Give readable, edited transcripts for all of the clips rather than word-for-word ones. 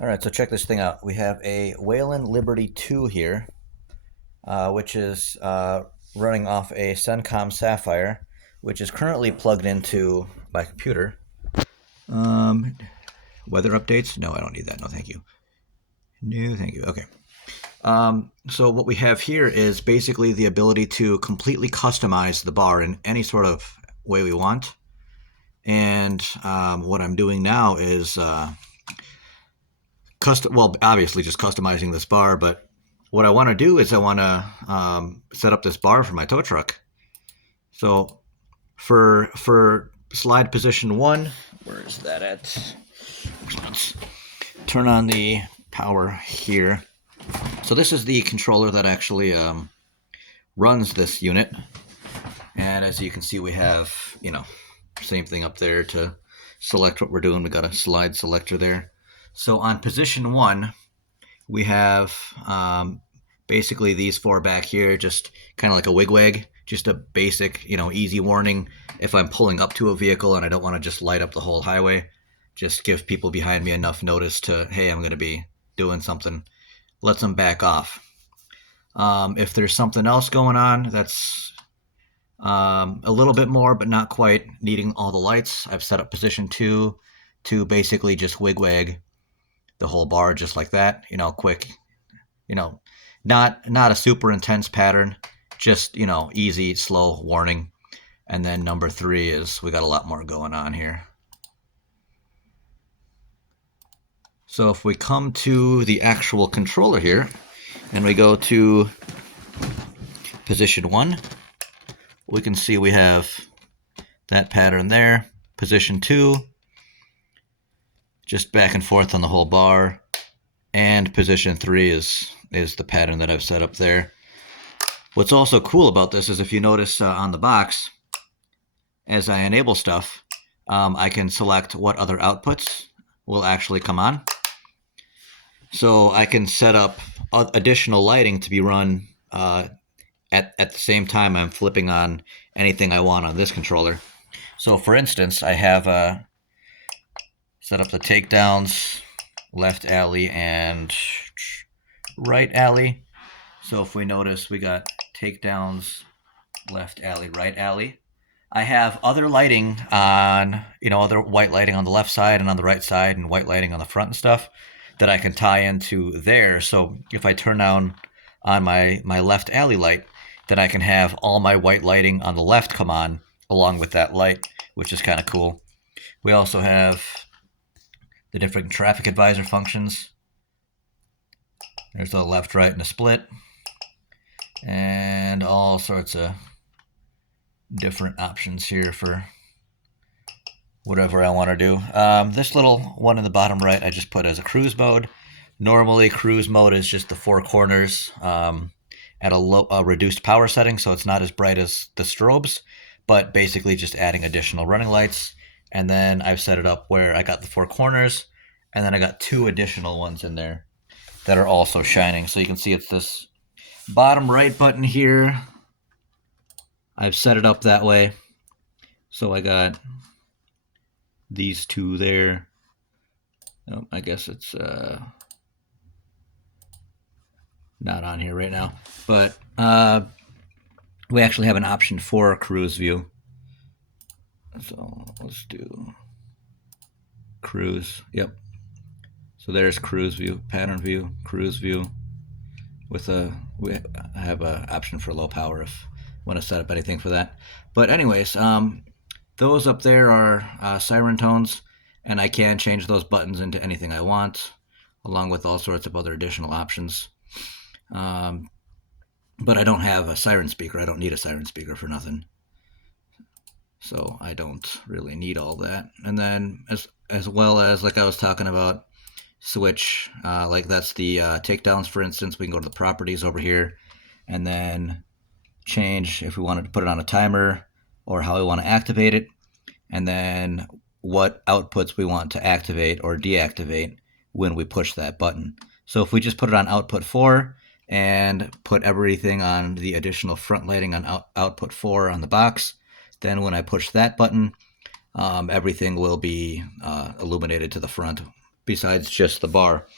All right, so check this thing out. We have a Whelen Liberty 2 here, which is running off a Cencom Sapphire, which is currently plugged into my computer. Um, Weather updates? No, I don't need that. No, thank you. No, thank you. Okay. So what we have here is basically the ability to completely customize the bar in any sort of way we want. And what I'm doing now is well, obviously just customizing this bar, but what I want to do is I want to set up this bar for my tow truck. So for slide position 1, where is that at? Let's turn on the power here. So this is the controller that actually runs this unit. And as you can see, we have, same thing up there to select what we're doing. We got a slide selector there. So on position 1, we have basically these 4 back here, just kind of like a wigwag, just a basic, easy warning. If I'm pulling up to a vehicle and I don't want to just light up the whole highway, just give people behind me enough notice to, hey, I'm going to be doing something. Lets them back off. If there's something else going on that's a little bit more, but not quite needing all the lights, I've set up position 2 to basically just wigwag the whole bar just like that, quick, not a super intense pattern, just, easy, slow warning. And then number 3 is we got a lot more going on here. So if we come to the actual controller here and we go to position 1, we can see we have that pattern there. Position 2, just back and forth on the whole bar. And position 3 is the pattern that I've set up there. What's also cool about this is if you notice on the box, as I enable stuff, I can select what other outputs will actually come on. So I can set up additional lighting to be run at the same time I'm flipping on anything I want on this controller. So for instance, I have set up the takedowns, left alley and right alley. So if we notice, we got takedowns, left alley, right alley. I have other lighting on, other white lighting on the left side and on the right side and white lighting on the front and stuff that I can tie into there. So if I turn on my left alley light, then I can have all my white lighting on the left come on along with that light, which is kind of cool. We also have the different traffic advisor functions. There's the left, right, and a split. And all sorts of different options here for whatever I want to do. This little one in the bottom right, I just put as a cruise mode. Normally, cruise mode is just the 4 corners at a reduced power setting, so it's not as bright as the strobes, but basically just adding additional running lights. And then I've set it up where I got the 4 corners, and then I got 2 additional ones in there that are also shining. So you can see it's this bottom right button here. I've set it up that way. So I got these 2 there. Oh, I guess it's not on here right now. But we actually have an option for cruise view. So let's do cruise. Yep. So there's cruise view, pattern view, cruise view. I have an option for low power if I want to set up anything for that. But anyways, those up there are siren tones, and I can change those buttons into anything I want, along with all sorts of other additional options. But I don't have a siren speaker. I don't need a siren speaker for nothing. So I don't really need all that. And then as well as, like I was talking about, switch, like that's the takedowns, for instance. We can go to the properties over here and then change if we wanted to put it on a timer or how we want to activate it, and then what outputs we want to activate or deactivate when we push that button. So if we just put it on output 4 and put everything on the additional front lighting on output 4 on the box, then when I push that button, everything will be illuminated to the front besides just the bar.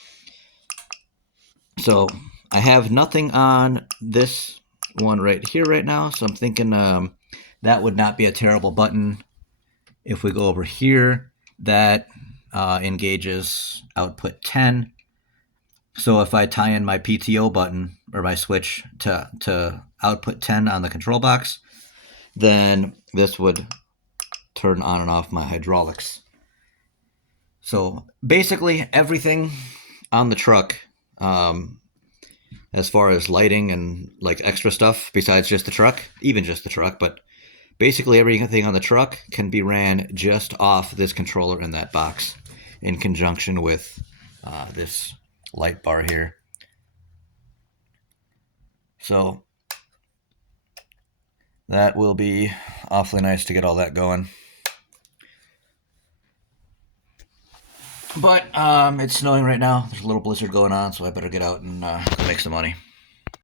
So I have nothing on this one right here right now, so I'm thinking that would not be a terrible button. If we go over here, that engages output 10. So if I tie in my PTO button or my switch to output 10 on the control box, then this would turn on and off my hydraulics. So basically everything on the truck, as far as lighting and like extra stuff besides just the truck, even just the truck, but basically everything on the truck can be ran just off this controller in that box in conjunction with this light bar here. So that will be awfully nice to get all that going. But it's snowing right now. There's a little blizzard going on, so I better get out and make some money.